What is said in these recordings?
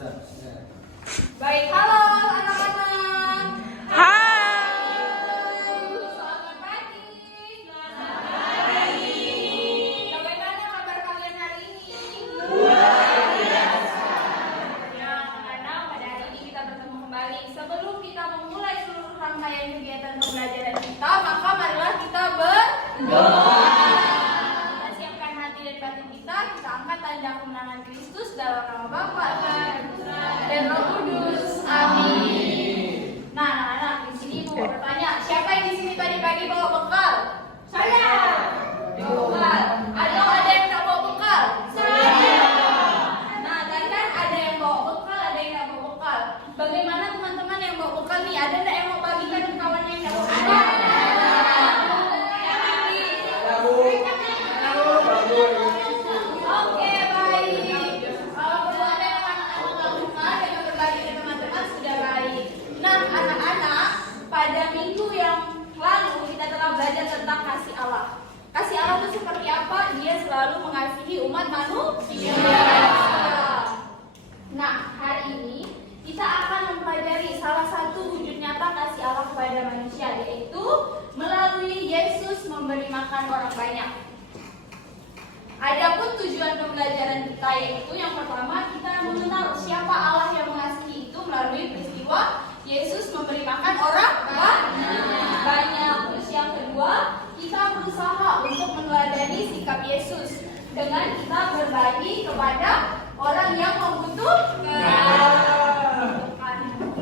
Baik, halo anak-anak. Hai. Selamat pagi. Selamat pagi. Bagaimana kabar kalian hari ini? Luar biasa. Ya, anak-anak, pada hari ini kita bertemu kembali. Sebelum kita memulai seluruh rangkaian kegiatan pembelajaran kita, maka marilah kita berdoa. Kita siapkan hati dan batin kita angkat tanda kemenangan Kristus dalam nama Bapa dan Roh Kudus. Amin. Nah, anak-anak, di sini Ibu mau bertanya, siapa yang di sini tadi pagi bawa bekal? Saya. Bawa bekal. Ada yang nggak bawa bekal? Saya. Nah, tadi kan ada yang bawa bekal, ada yang nggak bawa bekal. Bagaimana teman-teman yang bawa bekal nih? Ada nggak yang mau bagikan ke kawannya yang nggak bawa bekal? Oke, baik. Kalau keluarga yang anak-anak lakukan dengan berbagi dengan teman-teman sudah baik. Nah, anak-anak, pada minggu yang lalu kita telah belajar tentang kasih Allah. Kasih Allah itu seperti apa? Dia selalu mengasihi umat manusia. Nah, hari ini kita akan mempelajari salah satu wujud nyata kasih Allah kepada manusia, yaitu melalui Yesus memberi makan orang banyak. Adapun tujuan pembelajaran kita yaitu yang pertama kita mengenal siapa Allah yang mengasihi itu melalui peristiwa Yesus memberi makan orang banyak. Terus yang kedua, kita berusaha untuk meneladani sikap Yesus dengan kita berbagi kepada orang yang membutuhkan.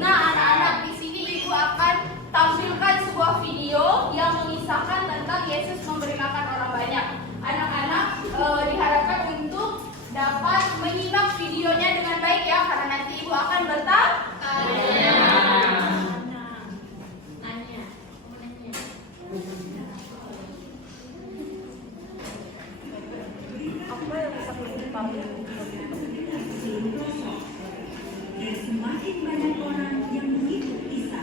Nah, anak-anak, di sini Ibu akan tampilkan sebuah video yang mengisahkan tentang Yesus memberi makan orang banyak. Anak-anak diharapkan untuk dapat menyimak videonya dengan baik ya, karena nanti Ibu akan bertanya. Dan semakin banyak orang yang mengikut Isa.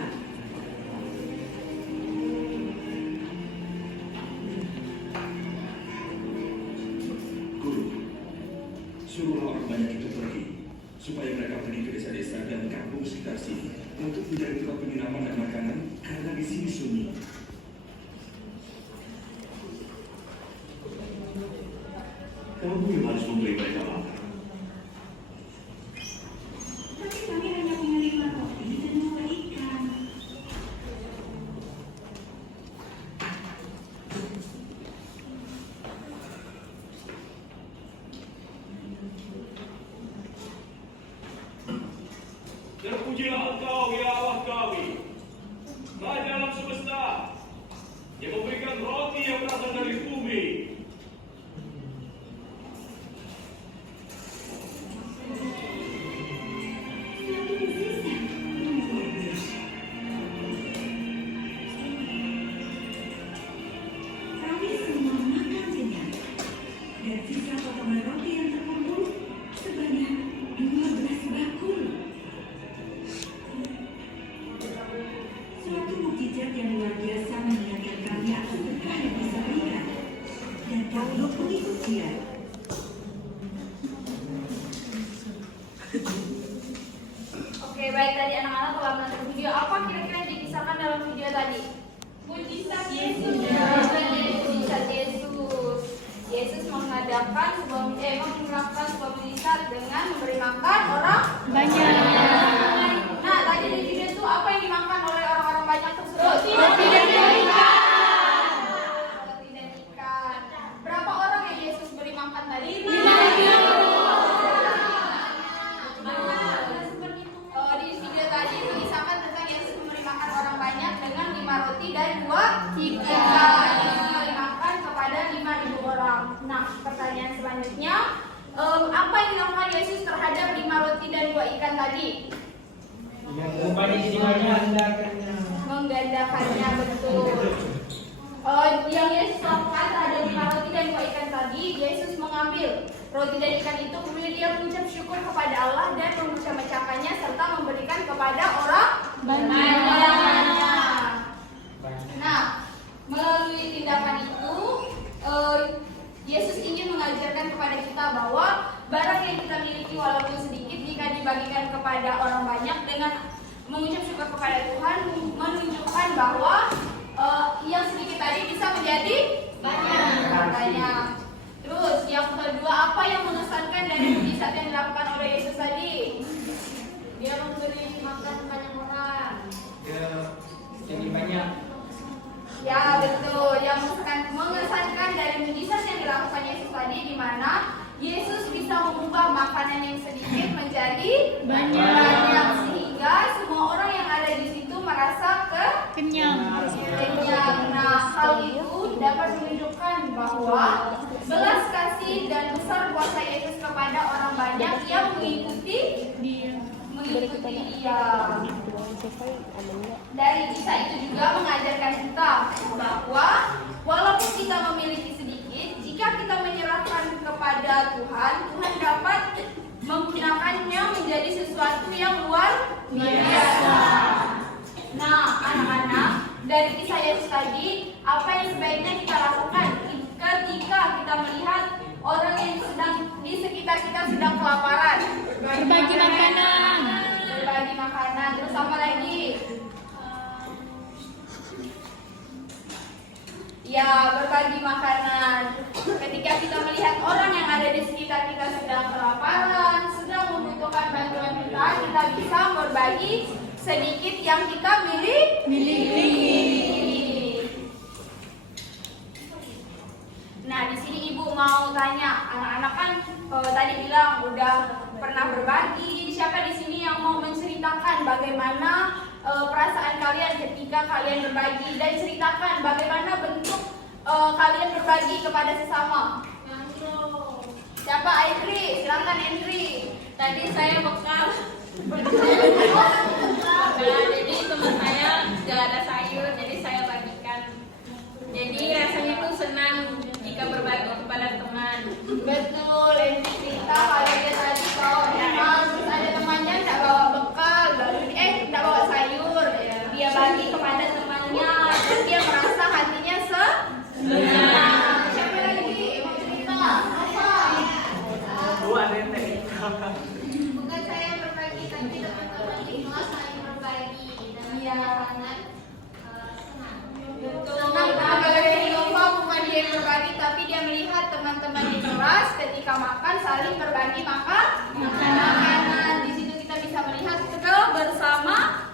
Guru, suruhlah orang banyak itu pergi, supaya mereka pergi ke desa-desa dan kampung sekitar sini untuk mencari tempat penginapan dan makanan, karena di sini sunyi. Kamu yang harus memberi mereka makan. Tapi kami hanya punya 5 roti dan 2 ikan. Terpujilah Engkau, ya Allah kami, Raja alam semesta, yang memberikan roti yang berasal dari bumi. Suatu mukjizat yang luar biasa. Kami semua makan kenyang, dan sisa potongan roti yang terkumpul sebanyak 12 bakul. Suatu mukjizat yang luar biasa mengingatkan kami akan berkah yang bisa berikan, dan kami mengikut Dia. Oke, baik, tadi anak-anak telah menonton video. Apa kira-kira yang dikisahkan dalam video tadi? Mujizat Yesus. Mujizat Yesus. Yesus melakukan sebuah mujizat dengan memberi makan orang banyak. Nah, tadi di video itu apa yang dimakan oleh orang-orang banyak tersebut? Roti dan ikan. Roti dan ikan. Berapa orang yang Yesus beri makan tadi? 5. Di video tadi mengisahkan tentang Yesus memberi makan orang banyak dengan 5 roti dan 2 ikan. Yesus memberi makan kepada 5.000 orang. Nah, pertanyaan selanjutnya, apa yang dilakukan Yesus terhadap 5 roti dan 2 ikan tadi? Menggandakannya, betul. Yang Yesus lakukan terhadap 5 roti dan 2 ikan tadi, Yesus mengambil roti dan ikan itu, kemudian dia mengucap syukur kepada Allah dan memecah-mecahkannya serta memberikan kepada orang banyak. Nah, melalui tindakan itu Yesus ingin mengajarkan kepada kita bahwa barang yang kita miliki walaupun sedikit, jika dibagikan kepada orang banyak dengan mengucap syukur kepada Tuhan, menunjukkan bahwa yang sedikit tadi bisa menjadi banyak. Terus yang kedua, apa yang mengesankan dari mujizat yang dilakukan oleh Yesus tadi? Dia memberi makan banyak orang. Jadi banyak. Ya betul, yang mengesankan dari mujizat yang dilakukan Yesus tadi, di mana Yesus bisa mengubah makanan yang sedikit menjadi banyak, sehingga semua orang yang ada di situ merasa kenyang. Nah, hal itu dapat menunjukkan bahwa belas kasih dan besar kuasa Yesus kepada orang banyak yang mengikuti dia. Dari kisah itu juga mengajarkan kita bahwa walaupun kita memiliki sedikit, jika kita menyerahkan kepada Tuhan, Tuhan dapat menggunakannya menjadi sesuatu yang luar biasa. Nah, anak-anak, dari kisah Yesus tadi, apa yang sebaiknya kita lakukan ketika kita melihat orang yang sedang di sekitar kita sedang kelaparan? Berbagi makanan. Berbagi makanan. Terus apa lagi? Ya, berbagi makanan. Ketika kita melihat orang yang ada di sekitar kita sedang kelaparan, sedang membutuhkan bantuan kita bisa berbagi sedikit yang kita miliki. Nah, di sini Ibu mau tanya, anak-anak kan tadi bilang udah pernah berbagi. Siapa di sini yang mau menceritakan bagaimana perasaan kalian ketika kalian berbagi, dan ceritakan bagaimana bentuk kalian berbagi kepada sesama? Siapa? Aindri, silakan Aindri. Tadi saya bekal. Jadi teman saya gak ada sayur, jadi saya bagikan. Jadi rasanya tuh senang jika berbagi kepada teman. Betul, Aindri cerita kalau dia tadi bawa bekal, terus ada temannya tidak bawa bekal, lalu tidak bawa sayur, dia bagi kepada temannya, dan dia merasa hatinya senang. Siapa lagi mau cerita? Apa? Bukan saya berbagi, tapi teman-teman di kelas saling berbagi. Iya. Sangat senang. Betul. Nah, kalau dari Nova bukan dia yang berbagi, tapi dia melihat teman-teman di kelas ketika makan saling berbagi makanan. Di situ kita bisa melihat kebersamaan.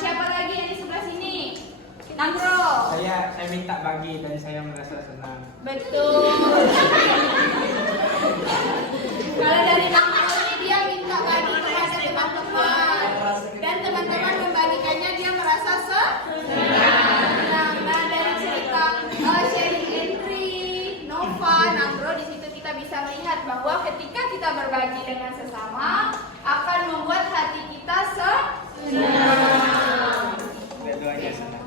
Siapa lagi yang di sebelah sini? Nangro. Saya minta bagi dan saya merasa senang. Betul. Kalau dari Nangro ini dia minta bagi kepada teman-teman, dan teman-teman membagikannya, dia merasa senang. Nah, dari cerita sharing entry Nova, Nangro, di situ kita bisa melihat bahwa ketika kita berbagi dengan sesama akan membuat hati kita senang. Dua-duanya senang.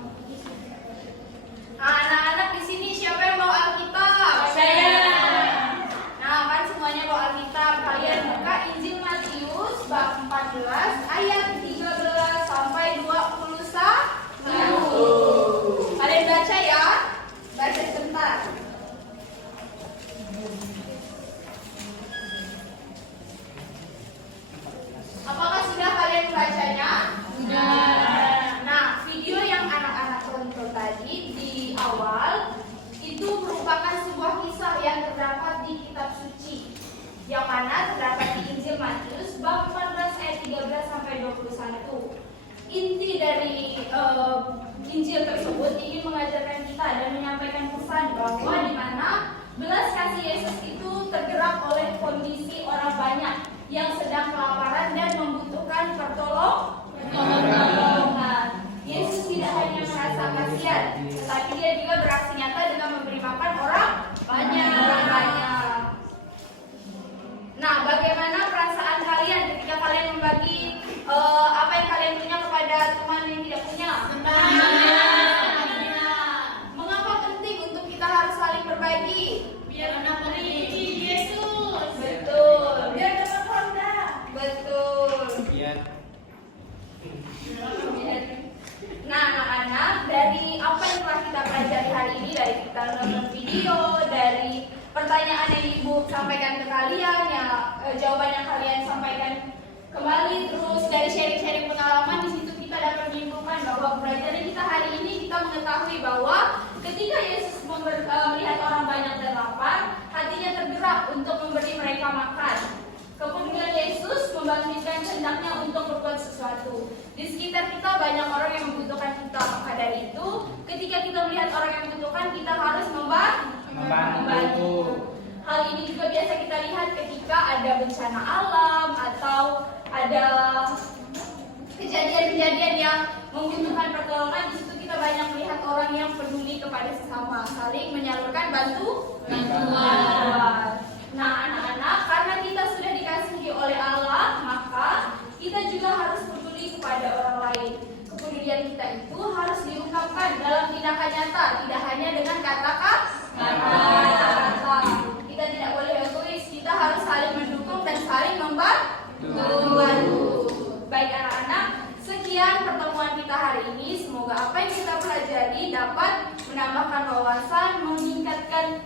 Anak-anak di sini siapa yang bawa Alkitab? Saya. Nah, kan semuanya bawa Alkitab. Kalian buka Injil Matius bab 14 ayat 13 sampai 21. Kalian baca ya. Baca sebentar. Apakah sudah kalian bacanya? Sudah. Nah, video yang anak-anak tonton tadi di awal itu merupakan sebuah kisah yang terdapat di kitab suci, yang mana terdapat di Injil Matius bab 14 ayat 13 sampai 21. Inti dari Injil tersebut ingin mengajarkan kita dan menyampaikan pesan bahwa di mana belas kasih Yesus itu tergerak oleh kondisi orang banyak yang sedang kelaparan dan membutuhkan pertolongan. Yesus tidak hanya merasa kasihan, tetapi dia juga beraksi nyata dengan memberi makan orang banyak. Nah, bagaimana perasaan kalian ketika kalian membagi apa yang kalian punya kepada teman yang tidak punya? Mengapa penting untuk kita harus saling berbagi? Biar anak mengikuti Yesus. Betul. Biar dapat Honda. Betul. Biar Nah, anak-anak, dari apa yang telah kita pelajari hari ini, dari kita nonton video, dari pertanyaan yang Ibu sampaikan ke kalian, ya jawaban yang kalian sampaikan memberi mereka makan. Kepedulian Yesus membangkitkan kehendaknya untuk berbuat sesuatu. Di sekitar kita banyak orang yang membutuhkan kita. Maka dari itu, ketika kita melihat orang yang membutuhkan, kita harus membantu. Hal ini juga biasa kita lihat ketika ada bencana alam atau ada kejadian-kejadian yang membutuhkan pertolongan. Di situ kita banyak melihat orang yang peduli kepada sesama, saling menyalurkan bantuan. Nah, anak-anak, karena kita sudah dikasihi oleh Allah, maka kita juga harus peduli kepada orang lain. Kepedulian kita itu harus diungkapkan dalam tindakan nyata, tidak hanya dengan kata-kata. Kita tidak boleh egois, kita harus saling mendukung dan saling membantu. Baik anak-anak, sekian pertemuan kita hari ini. Semoga apa yang kita pelajari dapat menambahkan wawasan, meningkatkan